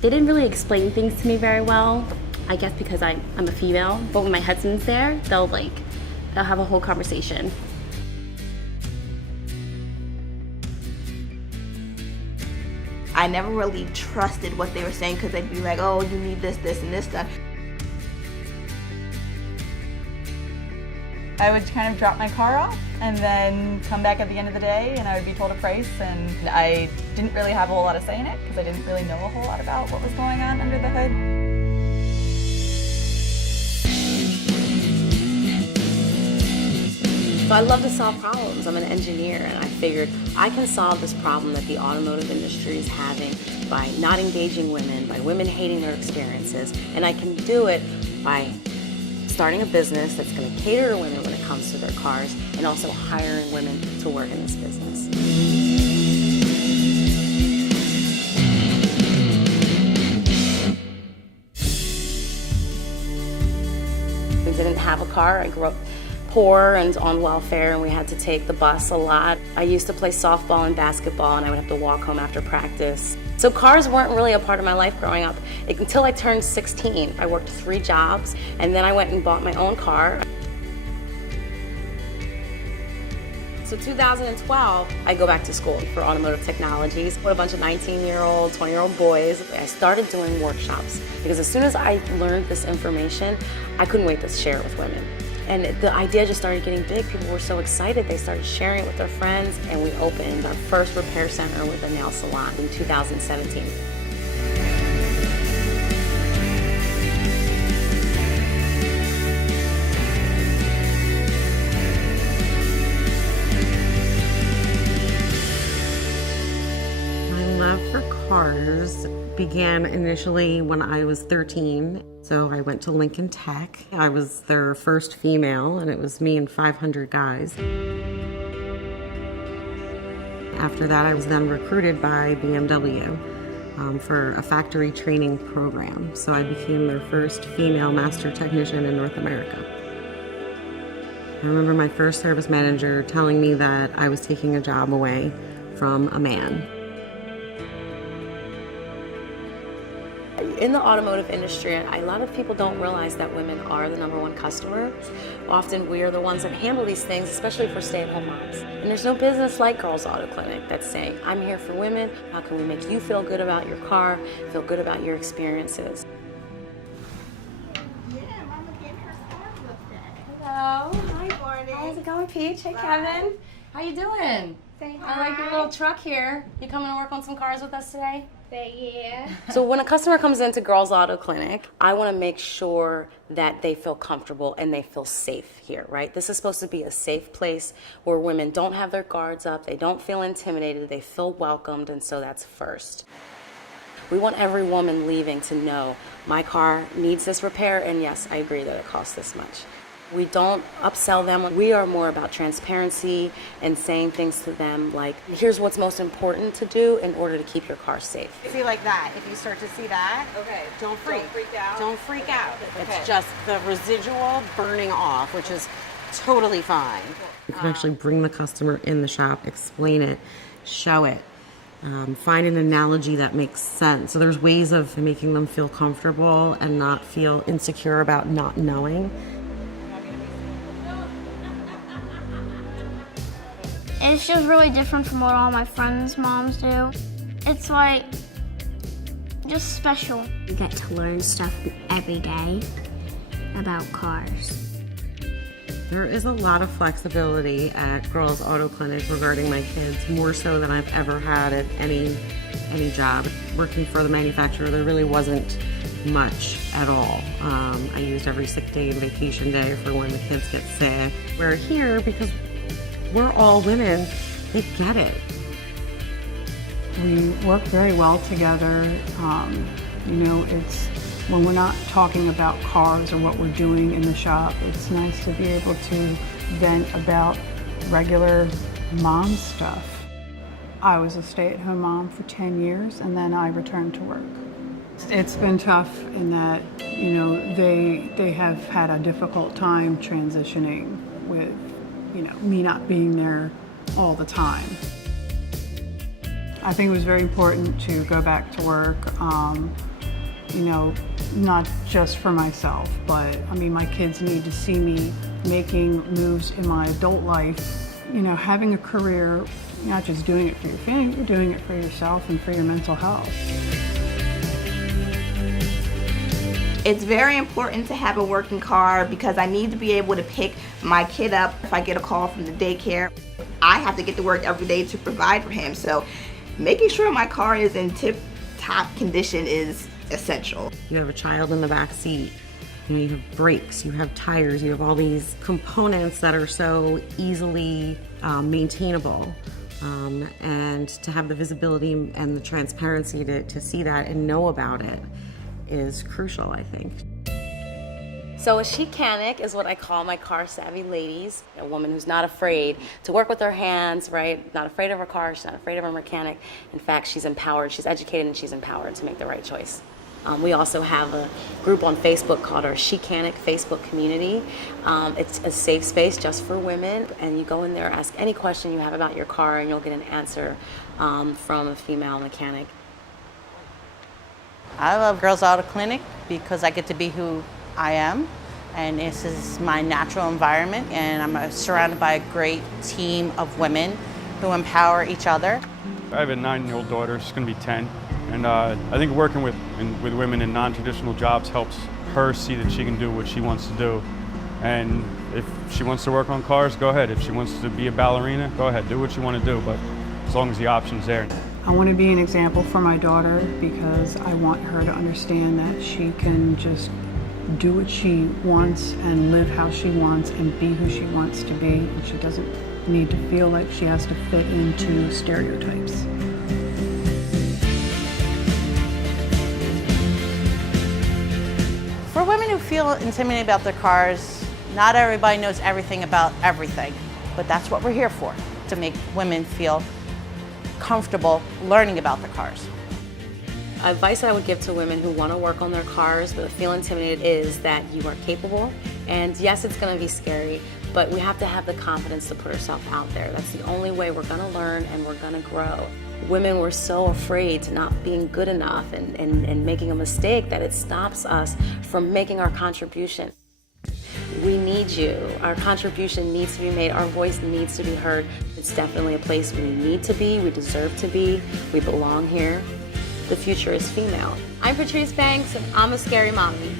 They didn't really explain things to me very well, I guess because I'm a female, but when my husband's there, they'll have a whole conversation. I never really trusted what they were saying because they'd be like, oh, you need this, this, and this stuff. I would kind of drop my car off and then come back at the end of the day and I would be told a price, and I didn't really have a whole lot of say in it because I didn't really know a whole lot about what was going on under the hood. So I love to solve problems. I'm an engineer, and I figured I can solve this problem that the automotive industry is having by not engaging women, by women hating their experiences, and I can do it by starting a business that's going to cater to women when it comes to their cars, and also hiring women to work in this business. We didn't have a car. I grew up poor and on welfare, and we had to take the bus a lot. I used to play softball and basketball, and I would have to walk home after practice. So cars weren't really a part of my life growing up until I turned 16. I worked 3 jobs, and then I went and bought my own car. So 2012, I go back to school for automotive technologies with a bunch of 19-year-old, 20-year-old boys. I started doing workshops because as soon as I learned this information, I couldn't wait to share it with women. And the idea just started getting big. People were so excited. They started sharing it with their friends, and we opened our first repair center with a nail salon in 2017. My love for cars began initially when I was 13. So I went to Lincoln Tech. I was their first female, and it was me and 500 guys. After that, I was then recruited by BMW for a factory training program. So I became their first female master technician in North America. I remember my first service manager telling me that I was taking a job away from a man. In the automotive industry, a lot of people don't realize that women are the #1 customer. Often we are the ones that handle these things, especially for stay-at-home moms. And there's no business like Girls Auto Clinic that's saying, I'm here for women. How can we make you feel good about your car, feel good about your experiences? Hello. Hi, morning. How's it going, Peach? Hey, Kevin. How you doing? Say hi. I like your little truck here. You coming to work on some cars with us today? Say yeah. So when a customer comes into Girls Auto Clinic, I want to make sure that they feel comfortable and they feel safe here, right? This is supposed to be a safe place where women don't have their guards up, they don't feel intimidated, they feel welcomed, and so that's first. We want every woman leaving to know, my car needs this repair, and yes, I agree that it costs this much. We don't upsell them. We are more about transparency and saying things to them like, here's what's most important to do in order to keep your car safe. See, like that. If you start to see that, Okay. don't freak. Don't freak out. Don't freak out. Okay. It's just the residual burning off, which is totally fine. You can actually bring the customer in the shop, explain it, show it, find an analogy that makes sense. So there's ways of making them feel comfortable and not feel insecure about not knowing. It's just really different from what all my friends' moms do. It's like just special. You get to learn stuff every day about cars. There is a lot of flexibility at Girls Auto Clinic regarding my kids, more so than I've ever had at any job. Working for the manufacturer, there really wasn't much at all. I used every sick day and vacation day for when the kids get sick. Where here, because we're all women, they get it. We work very well together. You know, it's when we're not talking about cars or what we're doing in the shop, it's nice to be able to vent about regular mom stuff. I was a stay-at-home mom for 10 years, and then I returned to work. It's been tough in that, you know, they have had a difficult time transitioning with, you know, me not being there all the time. I think it was very important to go back to work, you know, not just for myself, but I mean, my kids need to see me making moves in my adult life. You know, having a career, you're not just doing it for your family, you're doing it for yourself and for your mental health. It's very important to have a working car because I need to be able to pick my kid up if I get a call from the daycare. I have to get to work every day to provide for him, so making sure my car is in tip-top condition is essential. You have a child in the back seat. You know, you have brakes, you have tires, you have all these components that are so easily maintainable. And to have the visibility and the transparency to see that and know about it is crucial, I think. So a chicanic is what I call my car savvy ladies, a woman who's not afraid to work with her hands, right? Not afraid of her car, she's not afraid of her mechanic. In fact, she's empowered, she's educated, and she's empowered to make the right choice. We also have a group on Facebook called our Chicanic Facebook community. It's a safe space just for women, and you go in there, ask any question you have about your car, and you'll get an answer from a female mechanic. I love Girls Auto Clinic because I get to be who I am, and this is my natural environment, and I'm surrounded by a great team of women who empower each other. I have a 9-year-old daughter, she's going to be 10, and I think working with women in non-traditional jobs helps her see that she can do what she wants to do. And if she wants to work on cars, go ahead. If she wants to be a ballerina, go ahead, do what you want to do, but as long as the option's there. I want to be an example for my daughter because I want her to understand that she can just do what she wants and live how she wants and be who she wants to be, and she doesn't need to feel like she has to fit into stereotypes. For women who feel intimidated about their cars, not everybody knows everything about everything, but that's what we're here for, to make women feel comfortable learning about the cars. Advice I would give to women who want to work on their cars but feel intimidated is that you are capable, and yes, it's going to be scary, but we have to have the confidence to put ourselves out there. That's the only way we're going to learn and we're going to grow. Women were so afraid to not being good enough and making a mistake that it stops us from making our contribution. We need you. Our contribution needs to be made. Our voice needs to be heard. It's definitely a place we need to be. We deserve to be. We belong here. The future is female. I'm Patrice Banks, and I'm a scary mommy.